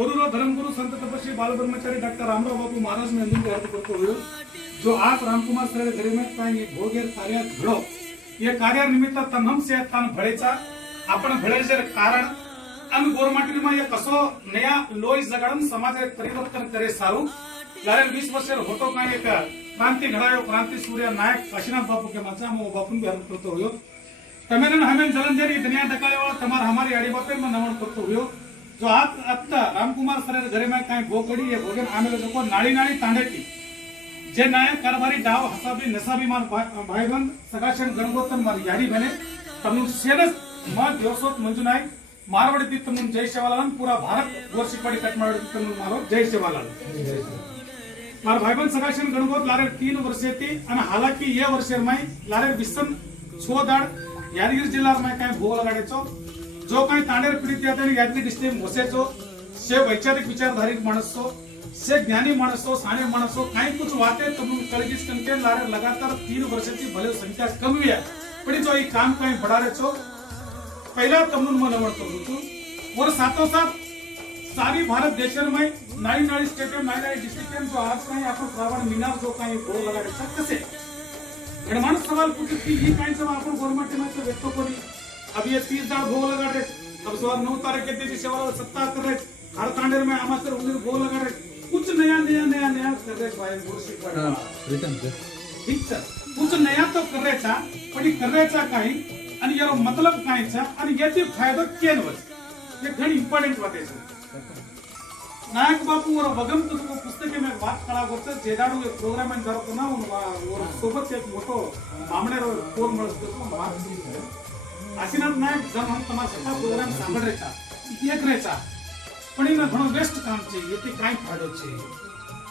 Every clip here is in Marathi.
गुरुदेव धर्मगुरु संत तपस्वी बाल ब्रह्मचारी डॉक्टर रामराव बापू महाराज ने अंतिम अर्थ करतो हुयो जो आज रामकुमार सर घरी में काही भोगेर कार्य घडो ये कार्य निमित्त तमहम से तान भळेचा आपण भळेचे कारण अन गोरमाटी में ये कसो नया लोई जगाडन समाज परिवर्तन करे सारू लारे 20 वर्ष होतो काही एक क्रांति घडायो क्रांति सूर्य नायक काशीनाथ बापू के माचा मो बापून भी अर्थ करतो हुयो तमेन हमें जलंधरी दुनिया दकाळे वाला तमार हमारी आड़ी बापे में नमन करतो हुयो जो आज आता रामकुमार सर घरे में काही भोगड़ी ये भोगन आमेले जो नाड़ी नाड़ी तांडेती जे नायक कारभारी डाव हसाबी नसाबी मार भाईबंद सगाशन गणगोतन मार यारी बने तमुन सेनस मार दिवसोत मंजू नायक मारवाड़ी ती तमुन जय शिवालाल पूरा भारत वर्षिपड़ी कटमाड़ी तमुन मारो जय शिवालाल मार भाईबंद सगाशन गणगोत लारे 3 वर्षे थी आणि हालांकि ये वर्षे में लारे विसन छोदाड़ यादगिरी जिल्हा में काही भोग लगाडेचो जो काही तांडेर पीडित यातनी यादगिरी डिस्ट्रिक्ट मोसेचो से वैचारिक विचारधारी माणसो से ज्ञानी माणसो साने माणसो काही कुछ वाते तुम कलगिस कंटे लारे लगातार 3 वर्षाची भले संख्या कमी है पण जो ये काम काही बढ़ारेचो पहला तमुन मन म्हणतो तू और साथों साथ सारी भारत देशर में नाई नाई स्टेट में नाई नाई डिस्ट्रिक्ट में जो आज काही आपण श्रावण मीनार जो काही भोग लगाडेचा कसे गणमान सवाल पूछे कि ये काही सब आपण गवर्नमेंट में तो व्यक्त करी अब ये 30 दाड़ भोग लगा रहे अब सवार 9 तारीख के दिन सेवा सत्ता कर रहे हर तांडेर में आमासर उन्हें भोग लगा रहे कुछ नया नया नया नया कर रहे भाई मुर्शिद ठीक सर कुछ नया तो कर रहे था पण कर रहे था काही आणि यारो मतलब काही था आणि याची फायदा केनवस ये घणी इंपॉर्टंट वाटे छे नायक बापू और वगम तो पुस्तक में बात करा करते जेदाडू एक प्रोग्राम में जरो ना और सोबत एक मोटो मामणे रो फोन मळतो तो बात काशीनाथ नायक जब हम तमारा सत्ता प्रोग्राम सांभळ रेचा एक रेचा पण इन घणो वेस्ट काम छे येते काय फायदो छे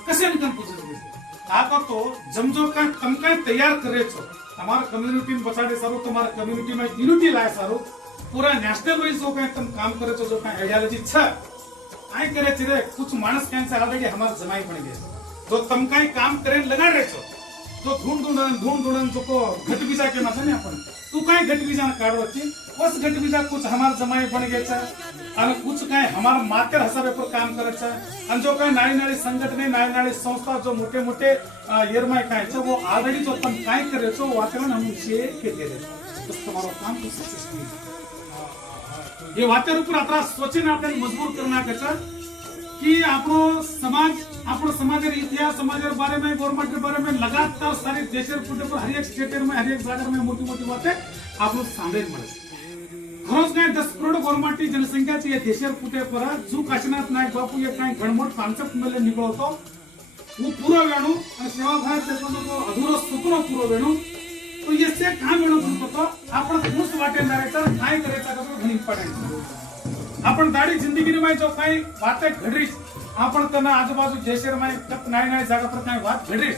कसे इनकम पूछे आ तो जमजो का कम काय तैयार करे छो हमारा कम्युनिटी में बचाडे सारो तुम्हारा कम्युनिटी में यूनिटी लाए सारो पूरा नेशनल वाइज जो काय तुम काम करे छो जो काय आइडियोलॉजी छ काय करे छे रे कुछ मानस कैसे ऑलरेडी हमारा जमाई बन गए जो तुम काय काम करे लगा रे छो तो ढूंढ ढूंढन जो को घट बीजा के ना ने अपन तू काय घट बीजा काढो छी उस घट बीजा कुछ हमार जमाई बन गए छ और कुछ काय हमार मार्केट हिसाबे पर काम करे छ और जो काय नाड़ी नाड़ी संगठन नाड़ी नाड़ी संस्था जो मोटे मोटे येरमाय काय छ वो ऑलरेडी जो अपन काय करे छो वातावरण हम से के दे रे बस तुम्हारा काम को सक्सेसफुल ये वातावरण ऊपर अतरा सोचने आपने मजबूर करना कचा कि आपनो समाजर इतिहास समाजर बारे में गवर्नमेंट के बारे में लगातार सारे देशर पुटे पर हर एक स्टेट में हर एक जागर में मोटी मोटी बातें आपनो सांभेल मळे खरोच काय 10 करोड गवर्नमेंट जनसंख्याची या देशर पुटे पर जो काशीनाथ नायक बापू ये काय गणमोट कॉन्सेप्ट मध्ये निकळतो वो पूरा वेणू आणि सेवा भारत त्याचं तो अधूरा सुतरो पूरा वेणू तो येसे काम वेणू म्हणतो आपण कुछ वाटे करायचा काय करायचा का तो इम्पॉर्टंट आपण दाडी जिंदगी में जो काही बातें घडरी आपण तना आजूबाजू जयशर में तक नई नई जगह पर काही बात घडरी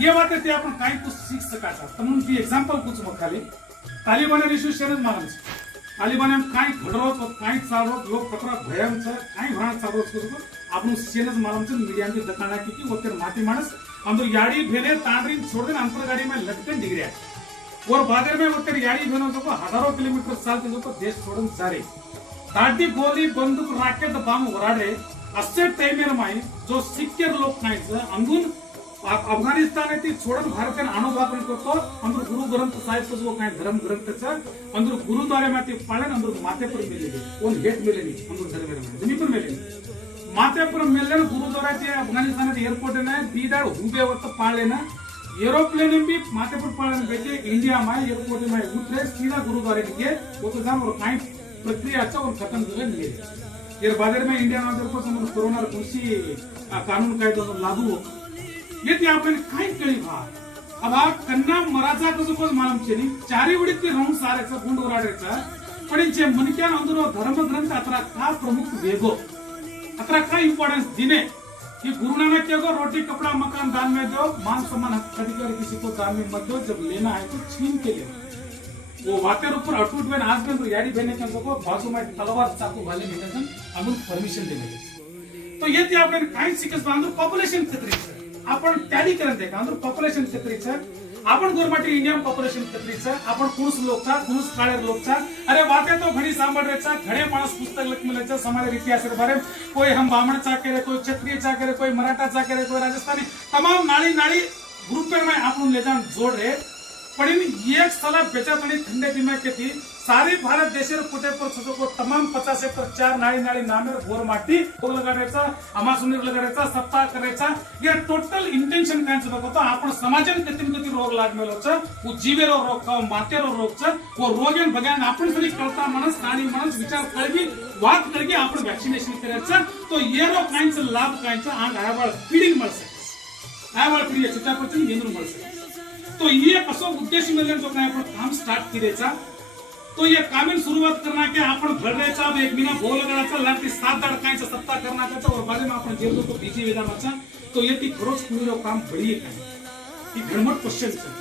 ये बातें ते आपण काही कुछ सीख सकाचा तमन की एग्जांपल कुछ मखाली तालिबान इश्यू शेरज मालूम तालिबान काही घडरोत काही चालरोत लोक पत्र भयम छ काही भाण चालरोत कुछ आपण शेरज मालूम छ मीडिया में दकाना की ओकर माटी मानस अंदर याडी भेने तांडरी छोड़ देन अंतर गाड़ी में लटकन डिग्रिया और बादर में ओकर याडी भेनो जो हजारों किलोमीटर साल के जो देश छोड़न सारे ताटी गोली बंदूक राकेट बम उराडे असे टाइमेर में जो सिक्केर लोक नाहीच अंदून अफगानिस्तान ती छोड़न भारतीय अणुबापन करतो अंदर गुरु ग्रंथ साहिब जो काय धर्म ग्रंथ अंदर गुरुद्वारे में ती पालन अंदर माथे पर मिलेली ओन हेट मिलेली अंदर धर्मेर में जमी पर मिलेली माथे पर मिलले गुरुद्वारा ते अफगानिस्तान एयरपोर्ट ने बीदार हुबे वत पाले ना एरोप्लेन भी माथे पर पालन बेटे इंडिया में एयरपोर्ट में उतरे सीधा गुरुद्वारे के वो तो जान और काय प्रक्रिया अच्छा और खत्म हो गई ये बाजार में इंडिया में देखो तुम कोरोना कृषि कानून कायदो लागू हो ये ते आपण काय कळी भा अब आ कन्ना मराठा कसो कोस मालूम छेनी चारी उडी ते राऊंड सारेचा गुंड उराडेचा पण जे मनक्या अंदरो धर्म ग्रंथ अतरा का प्रमुख वेगो अतरा का इंपॉर्टेंस दिने कि गुरु नानक के को रोटी कपड़ा मकान दान में दो मान सम्मान हक अधिकार किसी को दान में मत दो जब लेना है तो छीन के ले वो वाटर ऊपर अटूट में आज में तो यारी बहने के को बाजू में तलवार चाकू वाले मिलन अमूल परमिशन देने तो ये ती आपण काय शिकस बांधू पॉप्युलेशन क्षेत्री आपण टॅली करत आहे का अंदर पॉप्युलेशन क्षेत्री आपण गोरमाटी इंडियन कॉर्पोरेशन कतरीचा आपण कुणस लोकचा कुणस काळेर लोकचा अरे वाते तो घणी सांभळरेचा घणे माणस पुस्तक लखमलेचा समाज इतिहास के बारे में कोई हम बामण चाके रे कोई क्षत्रिय चाके रे कोई मराठा चाके रे कोई राजस्थानी तमाम नाड़ी नाड़ी ग्रुप में आपण ले जान जोड़ रे पण एक साला बेचात आणि ठंडे दिमाग के थी सारी भारत देशेर पुटे पर छतो को तमाम 50 पर 4 नाड़ी नाड़ी नामेर गोर माटी भोग लगाडायचा अमासुनीर लगाडायचा सप्ताह करायचा ये टोटल इंटेंशन कांच बघतो आपण समाजन कती रोग लागमेलोच वो जीवेरो रोग का मातेरो रोगच वो रोगेन बघान आपण सरी कळता माणस नाडी माणस विचार कळगी वाद कळगी आपण वॅक्सिनेशन करायचं तो ये रोग कांच लाभ कांच आंग आयवाळ पीडिंग मळसे आयवाळ पीडी चितापती येंद्र मळसे तो ये कसो उद्देश्य मिलन जो काय आपण काम स्टार्ट करायचा तो ये कामेन सुरुवात करना के आपण भरण्याचा एक महीना भोग लगाडाचा लागते 7 दडकायचा सत्ता करण्याचा और बाजू में आपण जेलो तो बीजी विधानाचा तो ये ती खरोच पुरो काम बळी काय ती घडमट क्वेश्चन छे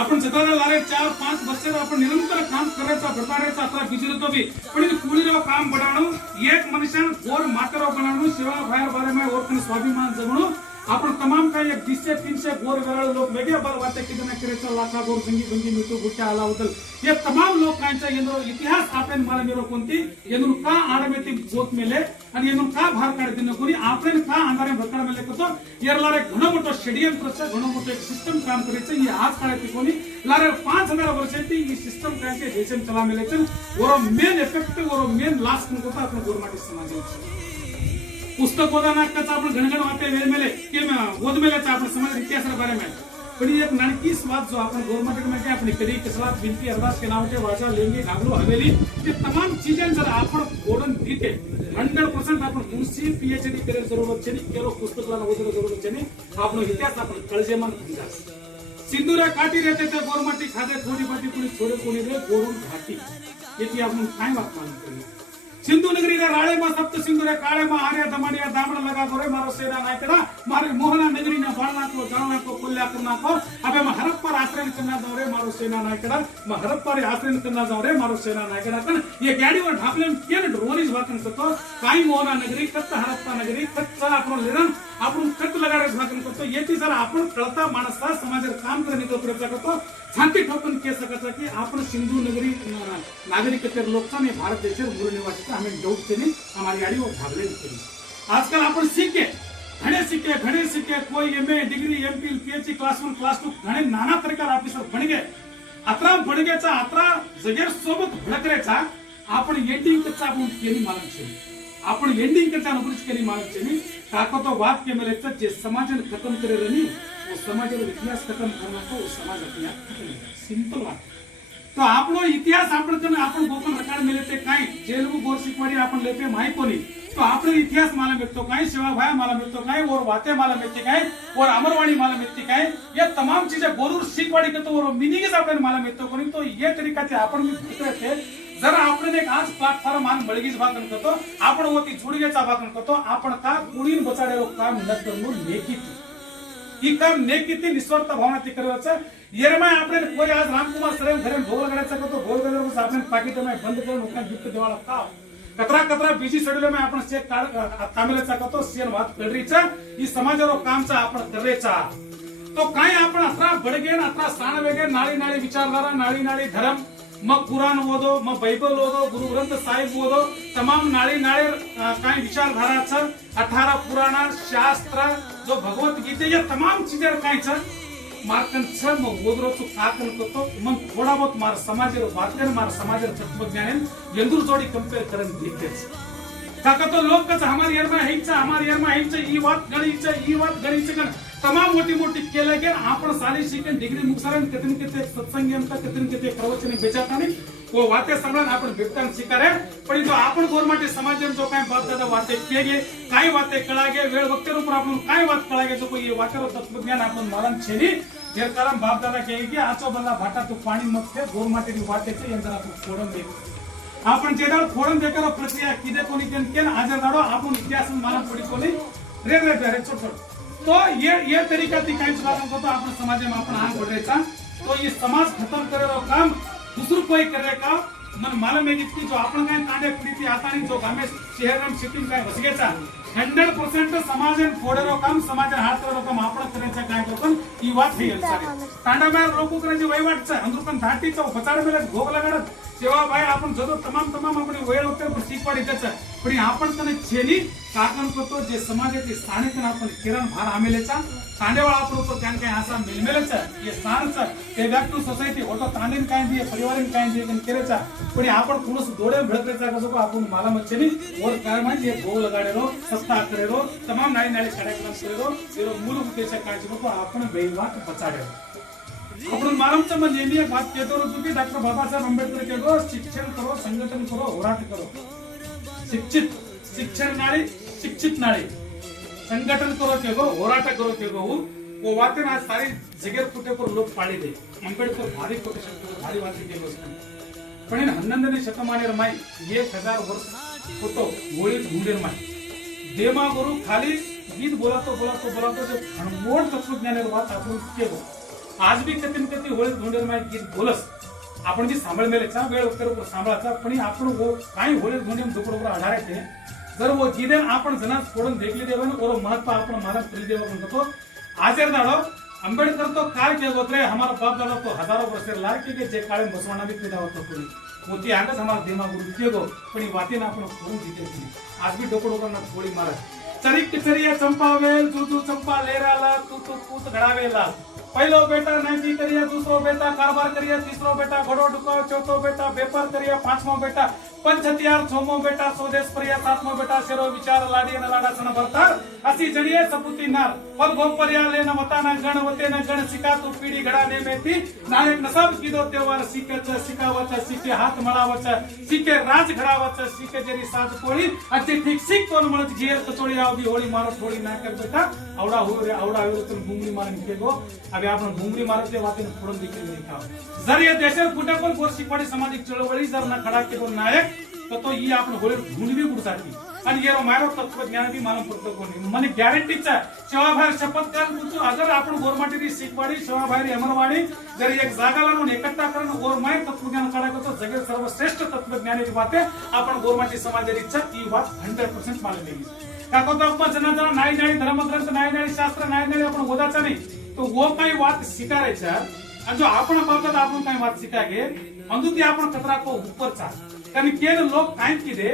आपण जताना लारे 4-5 वर्ष आपण निरंतर काम करायचा भरपाडायचा आता बीजी तो भी पण पुळीरो काम बडाणो एक मनुष्यन गोर मातरो बनाणो सेवा बाहेर बारे में और स्वाभिमान जगणो आपण तमाम का एक 20 से 300 गोर वेगळे लोक वेगळे बल वाटे किती ना करायचा लाखा गोर संगी संगी मिटू गुट्या आला होतल ये तमाम लोक कांचा येनो इतिहास आपण मला मेरो कोणती येनो का आडमेती गोत मेले आणि येनो का भार काढ दिन कोणी आपण का अंधारे भरकाड मेले कतो येरलारे घणो मोठो षडयंत्र छे घणो मोठो एक सिस्टम काम करायचं ये आज काळात कोणी लारे 5000 वर्षांती ही सिस्टम कांचे देशन चला मेले छे और मेन इफेक्ट और मेन लास्ट कोणतो आपण गोरमाटी समाज पुस्तक ओदाना कचा आपण घणघण वाटे वेळ मेले के ओद मेलेचा आपण समाज इतिहास बारे में पण एक नानकी स्वाद जो आपण गवर्नमेंट में के अपनी कड़ी कसरत बिनती अरदास के नाम के वाचा लेंगे घागलो हवेली ये तमाम चीजें जर आपण ओडन दीते 100% आपण मुंशी पीएचडी करे जरूरत छे नी केलो पुस्तक लाना ओदर जरूरत छे नी आपनो इतिहास आपण कळजेमान समजास सिंधुरे काटी रहते थे गवर्नमेंट खादे थोड़ी बाटी पुरी छोड़े कोनी रे गोरुन घाटी येती आपण काय बात मान करी सिंधु नगरी रे राळे मा सप्त सिंधु रे काळे मा आर्य दमणिया दामण लगा गोरे मारो सेना नायकड़ा मारे मोहना नगरी ने बाणना को जाणना को कोल्या करना को अबे म हरप्पा आश्रय करना जाओ रे मारो सेना नायकड़ा म हरप्पा रे आश्रय करना जाओ रे मारो सेना नायकड़ा कन ये गाड़ी वर ढापलेन केन ड्रोनीज वाकन सतो काई मोहना नगरी कत्त हरप्पा नगरी कत्त आपण लेरन आपण कत्त लगाडे वाकन करतो येती जर आपण कळता माणसा समाजर काम करने को प्रयत्न करतो शांति ठोकन के सकता कि आपण सिंधु नगरी नागरिकतेर लोकचा ने भारत देशेर मूळ निवासी हमें डाउट केली हमारी गाड़ी वो भागले निकली आजकल अपन सीखे घणे सीखे कोई MA degree MPL PhD class 1 class 2 घणे नाना प्रकार ऑफिसर बन गए अत्रा बडगेचा अत्रा जगेर सोबत भडकरेचा आपण एंडिंग कच्चा आपण केली मालक छे आपण एंडिंग कच्चा नोकरीच केली मालक छे नी ताको तो बात के मेले जे समाजन खत्म करे रनी वो समाजर इतिहास खत्म करना तो समाज अपने आप खत्म सिंपल बात तो आपलो इतिहास आपण कने आपण गोपन रकाड मेले ते काय जे लोग गोर शिकवाडी आपण लेते माही कोनी तो आपलो इतिहास माला मिलतो काय शिवा भाई माला मिलतो काय और वाते माला मिलती काय और अमरवाणी माला मिलती काय ये तमाम चीजें गोरूर शिकवाडी के तो और मीनिंग आपण माला मिलतो कोनी तो ये तरीका ते आपण मी भूतरे थे जरा आपण एक आज प्लॅटफॉर्म मान बळगीज भाकन करतो आपण होती जुडगेचा भाकन करतो आपण का कुडीन बचाडेलो काम न करनो नेकीती ही काम नेकीती निस्वार्थ भावना ती करवाचा येरमाय आपण कोई आज रामकुमार सरे घरे भोग लगाडायचा करतो भोग लगाडून आपण पाकिट में बंद करून लोकांना गिफ्ट देवाला का कतरा बिजी शेड्यूल में आपण चेक कामेलाचा करतो सेन वात कळरीचा ही समाजारो कामचा आपण करेचा तो काय आपण अत्रा बडगेन अत्रा स्थान वेगे नाळी नाळी विचारधारा नाळी नाळी धर्म मग कुरान ओदो मग बाइबल ओदो गुरु ग्रंथ साहिब ओदो तमाम नाळी नाळी काय विचारधाराचं 18 पुराण शास्त्र जो भगवत गीते ये तमाम चीजें काय छ मार्कन छ मग ओदरोचो काकन करतो मग थोडा बहुत मार समाजेर वातकर मार समाजेर तत्वज्ञान यंदुर जोडी कंपेयर करन देतेच काका तो लोग कच हमारी येरमा हेंचा ई वात गणीच कन तमाम मोटी केले गे आपण साली शिकन डिग्री मुक्सारन कतन के सत्संग यंता कतन के प्रवचन बेचातानी वो वाते सगळं आपण भेटतान शिकारे पण जो आपण गोरमाटे समाजन जो काय बात दादा वाते केगे काय वाते कळागे वेळ वक्तेर ऊपर आपण काय बात कळागे जो कोई वातेरो तत्वज्ञान आपण मालन छेनी जेर कारण बाप दादा कहे कि आचो बल्ला भाटा तो पानी मत थे गोरमाटे नी वाते छे यंत्र आपण फोडन दे आपण जेदाळ फोडन देकर प्रक्रिया किदे कोणी केन हाजर दाडो आपण इतिहास मालन पडी कोणी रे छोट तो ये तरीका ती कांच बात को तो आपण समाज में आपण आंग बढ़रेचा तो ये समाज खत्म करे रो काम दूसरो कोई करे का मन मालूम है की जो आपण काय तांडे प्रीती आतानी जो गामे शहर शिफ्टिंग काय वसगेचा 100% समाजन फोडेरो काम समाजन हातरो काम आपण करायचा काय करतो ही वात हे सारे तांडाबार लोक करायची वहिवाटचा अंदर पण धाटीचा बचाड मेला भोग लगाडत सेवा भाई आपण जो तमाम आपण वेळ होते शिकवाडी त्याचा पण आपण तने छेली कारण करतो जे समाजाचे स्थानिक आपण किरण भार आमेलेचा तांडेवाळ आपण तो त्यान काय असा मिलमेलेचा हे स्थानचा ते बॅक टू सोसायटी ओटो तांडेन काय दिए परिवारन काय दिए कन केरेचा पण आपण थोडस दोडे भडकरेचा कसो आपण मला मच्छनी और काय म्हणजे भोग लगाडेरो सत्ता करेरो तमाम नाई नाई कार्यक्रम करेरो तेरो मूल उद्देश काय छो आपण बेवाट बचाडेरो आपण मालूम मन नेहमी एक बात कहते रहते कि डॉक्टर बाबा साहब अम्बेडकर के दो शिक्षण करो संगठन करो होराट करो शिक्षित शिक्षण नाड़ी शिक्षित नाड़ी संगठन करो के गो होराट करो के गो वो बातें आज सारी जगह फुटे पर लोग पाड़ी दे अम्बेडकर भारी कोटेशन भारी बातें के लोग पण 11ನೇ ಶತಮಾನದ माई 1000 वर्ष होतो गोळी ढूंढेर माई देमा गुरु खाली गीत बोलातो जो मोठ तत्वज्ञानावर बात आपण केलो आज भी कती होळी ढूंढेर माई गीत बोलस आपण जी सांभाळ मेलेचा वेळ कर सांभाळाचा पण आपण वो काही होळी ढूंढेम दुकडोबर आधारे थे जर वो जिदेन आपण जना फोडून देखली देवन और महत्व आपण मला प्रिय देव म्हणतो आजर दाडो अंबेडकर तो काय के गोत्रे हमारा बाप दादा तो हजारों वर्ष लार के जे काळे बसवाना भी पैदा होतो कोणी मोती आगस हमारा दिमाग गुरु केगो पण वातेन आपण फोडून जीते आज भी डोकडोबर ना गोळी मारत चरिक चरिया चंपावेल तू चंपा लेराला तू पूत घडावेला पहलो बेटा नैती करिया दूसरो बेटा कारबार करिया तीसरो बेटा घोड़ो ढुकाओ चौथो बेटा व्यापार करिया पांचमो बेटा पंच हथियार छमो बेटा स्वदेश परिया सातमो बेटा शेरो विचार लाडी न लाडा सन भरतार असी जड़िए सपुती नार पग भोग परिया ले न मता न गण वते न गण सिका तू पीढ़ी घड़ाने में थी नायक न सब कीदो त्योहार सीके सिकावच सीके हाथ मळावच सीके राज घड़ावच सीके जरी साज कोळी अति ठीक सिक कोण म्हणत घेर कचोड़ी आवडी होळी मारो थोड़ी ना कर बेटा आवडा हो रे आवडा हो तुम घुंगरी मारन के गो अबे आपण घुंगरी मारते वाते फोडून देखील नाही खाव जर या देशात कुठे पण गोर शिकवाडी सामाजिक चळवळी जर ना खडा के कोण नायक तो तो ये आपण होळी ढूंढवी गुडसाठी आणि येरो मारो तत्वज्ञान भी मालूम पडतो कोणी મને गॅरंटीचा सेवाभार शपथ कर पूछो अगर आपण गोरमाटी शिकवाडी सेवाभार अमरवाडी जर एक जागा लावून एकट्ठा करून गोरमाय तत्वज्ञान काढा करतो जगात सर्वश्रेष्ठ तत्वज्ञानाची बाते आपण गोरमाटी समाजाची इच्छा ही बात 100% मालूम आहे काको तो आपण जना नाही नाही धर्मग्रंथ नाही नाही शास्त्र नाही नाही आपण बोधाचा नाही तो वो काही बात शिकारायचा आणि जो आपण बघतात आपण काही बात शिकागे अंदू ती आपण कतरा को ऊपरचा कारण के लोग काय किदे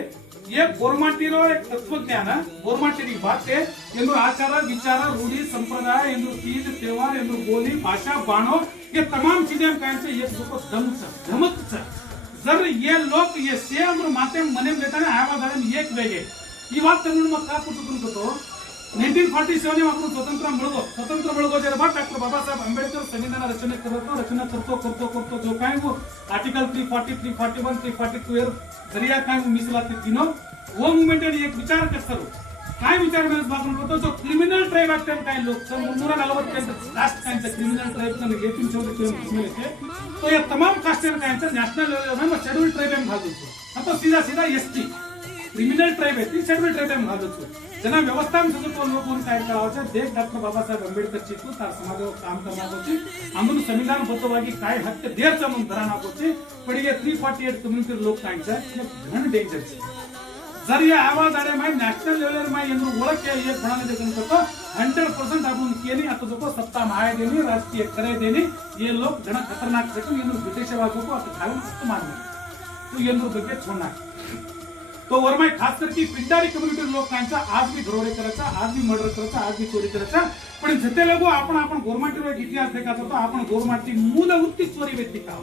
ये गोरमाटीरो एक तत्वज्ञान गोरमाटीरी बाते ಎಂದು आचार विचार रूढ़ी संप्रदाय ಎಂದು तीज त्योहार ಎಂದು बोली भाषा बाणो ये तमाम चीजें कहते ये दुको धमक जर ये लोग ये सेम माते मने लेता है आवा दान एक वेगे ಈ बात तमिळ मग का कुठून होतो 1947 में आपण स्वतंत्र मिळगो जर बात डॉक्टर बाबासाहेब आंबेडकर संविधान रचना करतो जो काय वो आर्टिकल 340 341 342 जरिया काय मिसला ते तीनो वो मूवमेंट एक विचार करतो काय विचार में बात करतो जो क्रिमिनल ट्राइब एक्ट काय लोग 340 कास्ट कायचा क्रिमिनल ट्राइब का येतीन छोटे तो ये तमाम कास्ट कायचा नॅशनल लेवल में शेड्यूल ट्राइब में भाग होतो तो सीधा एसटी क्रिमिनल ट्राइब आहे ती शेड्यूल ट्राइब में भाग होतो जना व्यवस्था में तो लोग काय करावचे देख डॉक्टर बाबासाहेब आंबेडकर चित्तू तार समाजो काम करनाकोची आमनु संविधान बद्धವಾಗಿ काय हक्क देरच म्हणून धरानाकोची पण ये 348 कम्युनिटी लोक कायचा घण डेंजर जर ये आवाज आडे माय नॅशनल लेवल माय ಎಂದು ओळख ये बनाने देखन तो 100% आपण केली आता जो सत्ता माय देनी राजकीय करे देनी ये लोग घण खतरनाक सकन ಎಂದು विदेशवाद को आता खाली मस्त मानने तो ಎಂದು ಬಗ್ಗೆ छोड़ना तो वरमाय खास करके पिंडारी कम्युनिटी लोक कायचा आज भी घरोडे करायचा आज भी मर्डर करायचा आज भी चोरी करायचा पण जते लोग आपण गोरमाटीरो एक इतिहास देखातो तो आपण गोरमाटी मूल उत्ती चोरी व्यक्ति का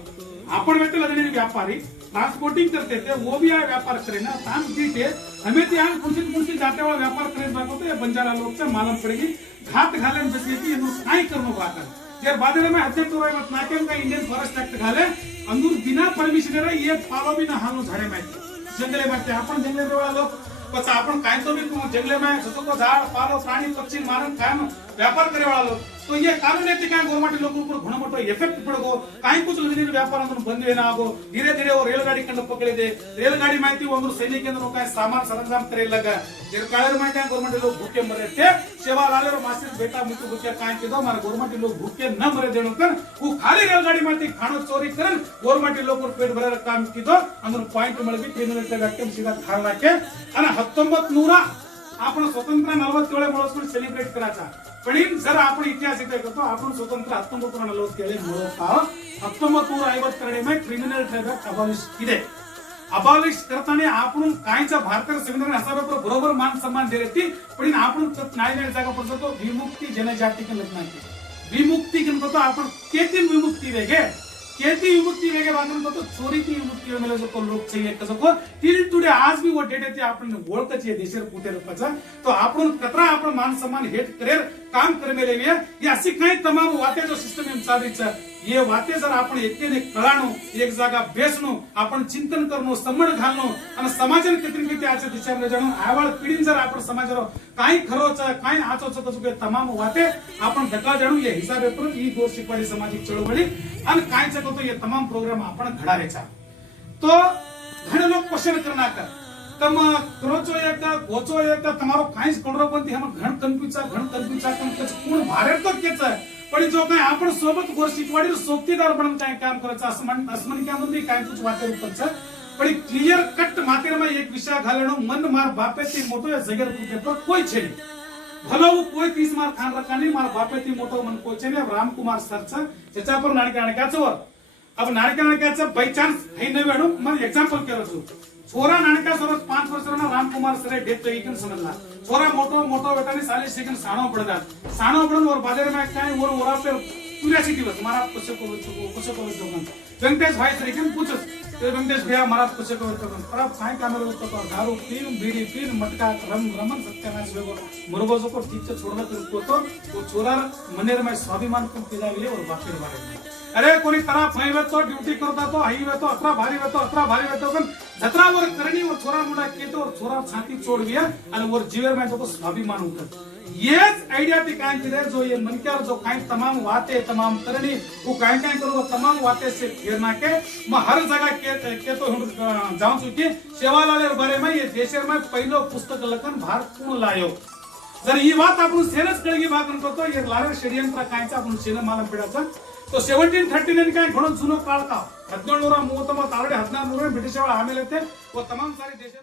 आपण वेटे लगने व्यापारी ट्रांसपोर्टिंग करते थे वो भी आए व्यापार करे ना ताम दीटे हमें ते यहाँ कुछ जाते वाला व्यापार करे बाको तो ये बंजारा लोग से मालूम पड़ेगी घात घालन बसली की इनु काय करनो बात यार बादल में 18 मत नाकेम का इंडियन फॉरेस्ट एक्ट घाले अंदूर बिना परमिशन रे ये पालो भी ना हालो झाडे माहिती जंगले में आपण जंगले वाला लोग पछा आपण काय तो भी जंगले में सतो को झाड पालो प्राणी पक्षी मारन काय व्यापार करे वाला लोग तो ये कानून ऐसे क्या गवर्नमेंट लोगों पर घुना मोटो इफेक्ट पड़गो काई कुछ लजनी व्यापार अंदर बंद वेना आगो धीरे धीरे वो रेलगाड़ी कंड पकड़े दे रेलगाड़ी माहिती ಒಂದು ಸೈನಿಕ अंदर का सामान सरंजाम करे लगा जर काळर माहिती गवर्नमेंट लोग भूखे मरे थे सेवा लालेरो मासिर बेटा मुकु भूखे काय किदो मार गवर्नमेंट लोग भूखे न मरे देणो कर वो खाली रेलगाड़ी माहिती खाणो चोरी करन गवर्नमेंट लोग पर पेट भरायला काम किदो अंदर पॉइंट मिळबी क्रिमिनल ವ್ಯಕ್ತಿ सीधा खारणाके आणि 1900 आपण स्वतंत्र 47 म्हणून सेलिब्रेट करायचा पण जर आपण इतिहास इथे करतो आपण स्वतंत्र 1947 म्हणतो 1952 मध्ये क्रिमिनल ट्रायब अबॉलिश केले अबॉलिश करताना आपण कायचा भारतीय संविधान असा बरोबर मान सन्मान दिले ती पण आपण न्यायालय जागा पडतो विमुक्ती जनजाति के लग्नाची विमुक्ती कनतो आपण केती विमुक्ती वेगे केती विमुक्ती वेगे बांधून तो चोरी की विमुक्ती मेले जो लोक चाहिए कसं को टिल टुडे आज भी वो डेट आहे आपण ओळखच आहे देशर कुठे रूपाचा तो आपण कतरा आपण मान सम्मान हेट करेर काम करमेले ये अशी काही तमाम वाते जो सिस्टम में चालीचा ये वाते जर आपण एकेने कळाणो एक जागा बेसणो आपण चिंतन करनो समण घालनो आणि समाजन किती किती आच्या दिशेने जाणून आवाळ पिढीन जर आपण समाजरो काही खरोच काही आचोच कसुके तमाम वाते आपण धक्का जाणू ये हिसाबे पर ही गोर शिकवाडी सामाजिक चळवळी आणि काय चकतो ये तमाम प्रोग्राम आपण घडारेचा तो घणे लोक क्वेश्चन करना का तम क्रोचो एकदा गोचो एकदा તમારો કાઈ કોડરો પણ हम घण कन्फ्यूचा कोण भारे तो केच पण जो काय आपण सोबत गोर शिकवाडी सोबतीदार बनून काय काम करायचं असमन क्या म्हणजे काय कुछ वाटे रूपचं पण क्लियर कट मातेरमा एक विषय घालणो मन मार बापेती मोटो या जगर कुटे पर कोई छे भलो कोई 30 मार खान रकानी मार बापेती मोटो मन को छे रामकुमार सरचा त्याच्या पर नाणक्याचं वर अब नाणक्याचं बाय चान्स हे न वेणो मन एग्जांपल केलो छु छोरा नाणका सोरत 5 वर्षना रामकुमार सरे डेथ तरीकन समजला छोरा मोटो बेटाने 40 सेकंड साणो पडन और बाजार में काय और पे क्यूरियोसिटी बस मारा कसं को वेंकटेश भाई तरीकन पूछस ते वेंकटेश भैया मारा कसं को पर अब काय कामर होतो तो दारू पीन बीड़ी पीन मटका रमन सत्यानाश वेगो मुरबोजो को ठीक से छोड़ना को तो वो छोरा मनेर में स्वाभिमान को पिलाविले और बाकी बारे में अरे कोणी तना फैवे तो ड्यूटी करता तो हाईवे तो अत्रा भारी वेतो पण जत्रावर करणी और छोरा मुंडा केतो और छोरा छाती छोड़ दिया आणि वर जीवर में जो स्वाभिमान होता येच आइडिया ती काय किरे जो ये मन क्या जो काय तमाम वाते तमाम करणी वो काय करो तमाम वाते से घेरना के म हर जगह के तो जाऊं चुकी सेवालाल बारे में ये देशर में पहिलो पुस्तक लखन भारत कोण लायो जर ही बात आपण सेनच कळगी भागन करतो ये लारे षडयंत्र कायचा आपण सेन माला पिडाचा तो 1739 काय घणो जुनो काळ का 1730 ಆಲ್ರೆಡಿ 1600 ಬ್ರಿಟಿಷ್ ಅವರ ಆಮೇಲೆ ತಮಾಮ್ ಸಾರಿ ದೇಶ